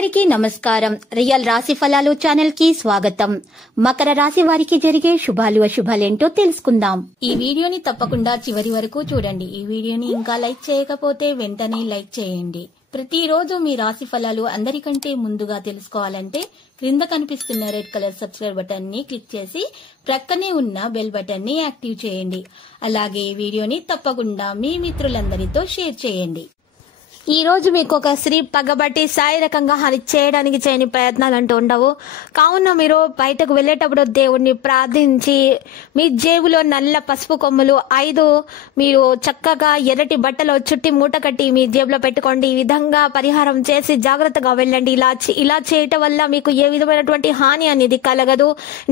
అందరికీ నమస్కారం. రియల్ రాశి ఫలాలు ఛానల్ కి స్వాగతం. మకర రాశి వారికి జరిగే శుభాలు అశుభాలేంటో తెలుసుకుందాం. ఈ వీడియోని తప్పకుండా చివరి వరకు చూడండి. ఈ వీడియోని ఇంకా లైక్ చేయకపోతే వెంటనే లైక్ చేయండి. ప్రతిరోజు మీ రాశి ఫలాలు అందరికంటే ముందుగా తెలుసుకోవాలంటే క్రింద కనిపిస్తున్న రెడ్ కలర్ సబ్స్క్రైబ్ బటన్ ని క్లిక్ చేసి ప్రక్కనే ఉన్న బెల్ బటన్ ని యాక్టివ్ చేయండి. అలాగే ఈ వీడియోని తప్పకుండా మీ మిత్రులందరితో షేర్ చేయండి. ఈ రోజు మీకు ఒక స్త్రీ పగబట్టి శారీరకంగా హాని చేయడానికి చేయని ప్రయత్నాలు అంటూ ఉండవు. కావున మీరు బయటకు వెళ్లేటప్పుడు దేవుణ్ణి ప్రార్థించి మీ జేబులో నల్ల పసుపు కొమ్ములు 5 మీరు చక్కగా ఎర్రటి బట్టలో చుట్టి మూట కట్టి మీ జేబులో పెట్టుకోండి. ఈ విధంగా పరిహారం చేసి జాగ్రత్తగా వెళ్ళండి. ఇలా చేయటం వల్ల మీకు ఏ విధమైనటువంటి హాని అనేది కలగదు.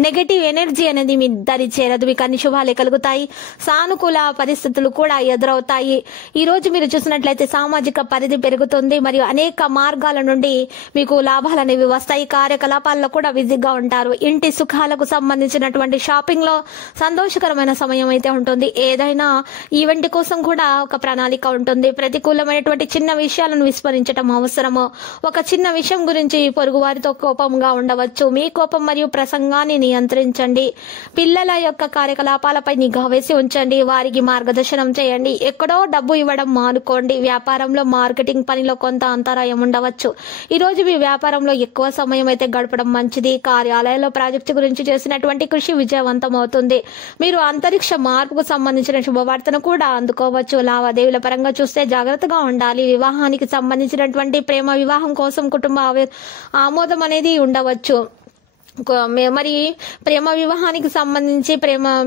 నెగటివ్ ఎనర్జీ అనేది మీ దరి చేరదు. మీకు అన్ని శుభాలే కలుగుతాయి. సానుకూల పరిస్థితులు కూడా ఎదురవుతాయి. ఈ రోజు మీరు చూసినట్లయితే సామాజిక పరిధి పెరుగుతుంది మరియు అనేక మార్గాల నుండి మీకు లాభాలు అనేవి వస్తాయి. కార్యకలాపాల్లో కూడా బిజీగా ఉంటారు. ఇంటి సుఖాలకు సంబంధించినటువంటి షాపింగ్ లో సంతోషకరమైన సమయం అయితే ఉంటుంది. ఏదైనా ఈవెంట్ కోసం కూడా ఒక ప్రణాళిక ఉంటుంది. ప్రతికూలమైనటువంటి చిన్న విషయాలను విస్మరించడం అవసరము. ఒక చిన్న విషయం గురించి పొరుగు వారితో కోపంగా ఉండవచ్చు. మీ కోపం మరియు ప్రసంగాన్ని నియంత్రించండి. పిల్లల యొక్క కార్యకలాపాలపై నిఘా వేసి ఉంచండి. వారికి మార్గదర్శనం చేయండి. ఎక్కడో డబ్బు ఇవ్వడం మానుకోండి. వ్యాపారంలో మార్కెటింగ్ పనిలో కొంత అంతరాయం ఉండవచ్చు. ఈ రోజు మీ వ్యాపారంలో ఎక్కువ సమయం అయితే గడపడం మంచిది. కార్యాలయంలో ప్రాజెక్టు గురించి చేసినటువంటి కృషి విజయవంతం అవుతుంది. మీరు అంతరిక్ష మార్పుకు సంబంధించిన శుభవార్తను కూడా అందుకోవచ్చు. లావాదేవీల పరంగా చూస్తే జాగ్రత్తగా ఉండాలి. వివాహానికి సంబంధించినటువంటి ప్రేమ వివాహం కోసం కుటుంబ ఆమోదం అనేది ఉండవచ్చు. మరి ప్రేమ వివాహానికి సంబంధించి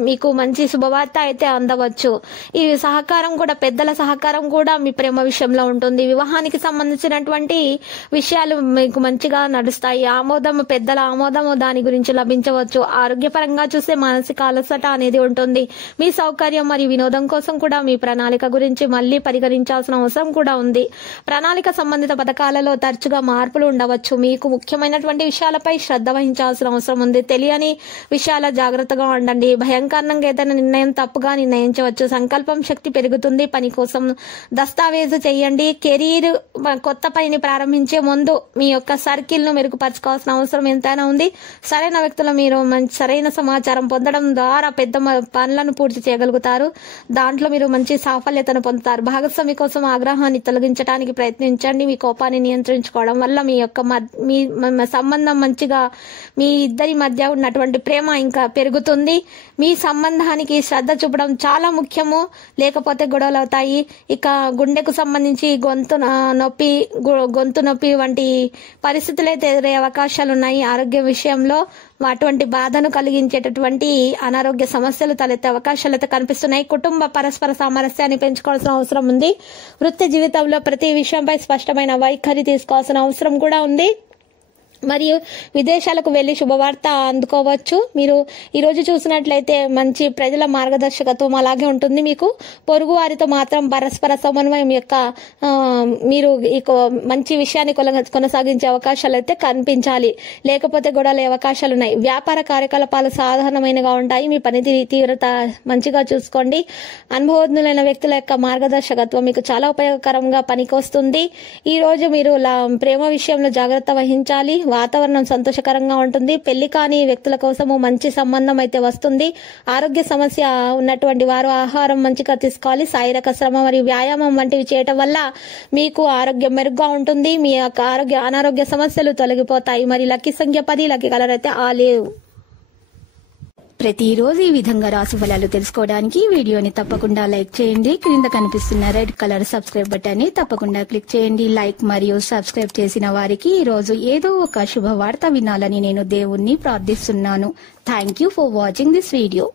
మీకు మంచి శుభవార్త అయితే అందవచ్చు. ఈ సహకారం కూడా పెద్దల సహకారం కూడా మీ ప్రేమ విషయంలో ఉంటుంది. వివాహానికి సంబంధించినటువంటి విషయాలు మీకు మంచిగా నడుస్తాయి. పెద్దల ఆమోదము దాని గురించి లభించవచ్చు. ఆరోగ్యపరంగా చూస్తే మానసిక అలసట అనేది ఉంటుంది. మీ సౌకర్యం మరియు వినోదం కోసం కూడా మీ ప్రణాళిక గురించి మళ్ళీ పరిగణించాల్సిన అవసరం కూడా ఉంది. ప్రణాళిక సంబంధిత పథకాలలో తరచుగా మార్పులు ఉండవచ్చు. మీకు ముఖ్యమైనటువంటి విషయాలపై శ్రద్ధ వహించాల్సిన అవసరం ఉంది. తెలియని విషయాల జాగ్రత్తగా ఉండండి. భయంకరంగా ఏదైనా నిర్ణయం తప్పుగా నిర్ణయించవచ్చు. సంకల్పం శక్తి పెరుగుతుంది. పని కోసం దస్తావేజు చేయండి. కెరీర్ కొత్త పనిని ప్రారంభించే ముందు మీ యొక్క సర్కిల్ ను మెరుగుపరచుకోవాల్సిన అవసరం ఎంతైనా ఉంది. సరైన వ్యక్తులు మీరు సరైన సమాచారం పొందడం ద్వారా పెద్ద పనులను పూర్తి చేయగలుగుతారు. దాంట్లో మీరు మంచి సాఫల్యతను పొందుతారు. భాగస్వామి కోసం ఆగ్రహాన్ని తొలగించడానికి ప్రయత్నించండి. మీ కోపాన్ని నియంత్రించుకోవడం వల్ల మీ యొక్క సంబంధం మంచిగా మీ ఇద్దరి మధ్య ఉన్నటువంటి ప్రేమ ఇంకా పెరుగుతుంది. మీ సంబంధానికి శ్రద్ధ చూపడం చాలా ముఖ్యము. లేకపోతే గొడవలు అవుతాయి. ఇక గుండెకు సంబంధించి గొంతు నొప్పి వంటి పరిస్థితులు అయితే ఎదురయ్యే అవకాశాలు ఉన్నాయి. ఆరోగ్య విషయంలో అటువంటి బాధను కలిగించేటటువంటి అనారోగ్య సమస్యలు తలెత్తే అవకాశాలు అయితే కనిపిస్తున్నాయి. కుటుంబ పరస్పర సామరస్యాన్ని పెంచుకోవాల్సిన అవసరం ఉంది. వృత్తి జీవితంలో ప్రతి విషయంపై స్పష్టమైన వైఖరి తీసుకోవాల్సిన అవసరం కూడా ఉంది. మరియు విదేశాలకు వెళ్లి శుభవార్త అందుకోవచ్చు. మీరు ఈ రోజు చూసినట్లయితే మంచి ప్రజల మార్గదర్శకత్వం అలాగే ఉంటుంది. మీకు పొరుగు వారితో మాత్రం పరస్పర సమన్వయం యొక్క మీరు మంచి విషయాన్ని కొనసాగించే అవకాశాలు అయితే కనిపించాలి. లేకపోతే గొడవలే అవకాశాలు ఉన్నాయి. వ్యాపార కార్యకలాపాలు సాధారణమైనగా ఉంటాయి. మీ పని తీవ్రత మంచిగా చూసుకోండి. అనుభవజ్ఞులైన వ్యక్తుల యొక్క మార్గదర్శకత్వం మీకు చాలా ఉపయోగకరంగా పనికొస్తుంది. ఈ రోజు మీరు ప్రేమ విషయంలో జాగ్రత్త వహించాలి. వాతావరణం సంతోషకరంగా ఉంటుంది. పెళ్లి కాని వ్యక్తుల కోసము మంచి సంబంధం అయితే వస్తుంది. ఆరోగ్య సమస్య ఉన్నటువంటి వారు ఆహారం మంచిగా తీసుకోవాలి. శారీరక శ్రమ మరియు వ్యాయామం వంటివి చేయటం వల్ల మీకు ఆరోగ్యం మెరుగ్గా ఉంటుంది. మీ యొక్క అనారోగ్య సమస్యలు తొలగిపోతాయి. మరి లక్కీ సంఖ్య 10, లక్కీ కలర్ అయితే ఆలివ్. ప్రతిరోజు ఈ విధంగా రాశి ఫలాలు తెలుసుకోవడానికి వీడియోని తప్పకుండా లైక్ చేయండి. క్రింద కనిపిస్తున్న రెడ్ కలర్ సబ్స్క్రైబ్ బటన్ ని తప్పకుండా క్లిక్ చేయండి. లైక్ మరియు సబ్స్క్రైబ్ చేసిన వారికి ఈ రోజు ఏదో ఒక శుభవార్త వినాలని నేను దేవుణ్ణి ప్రార్థిస్తున్నాను. Thank you for watching this video.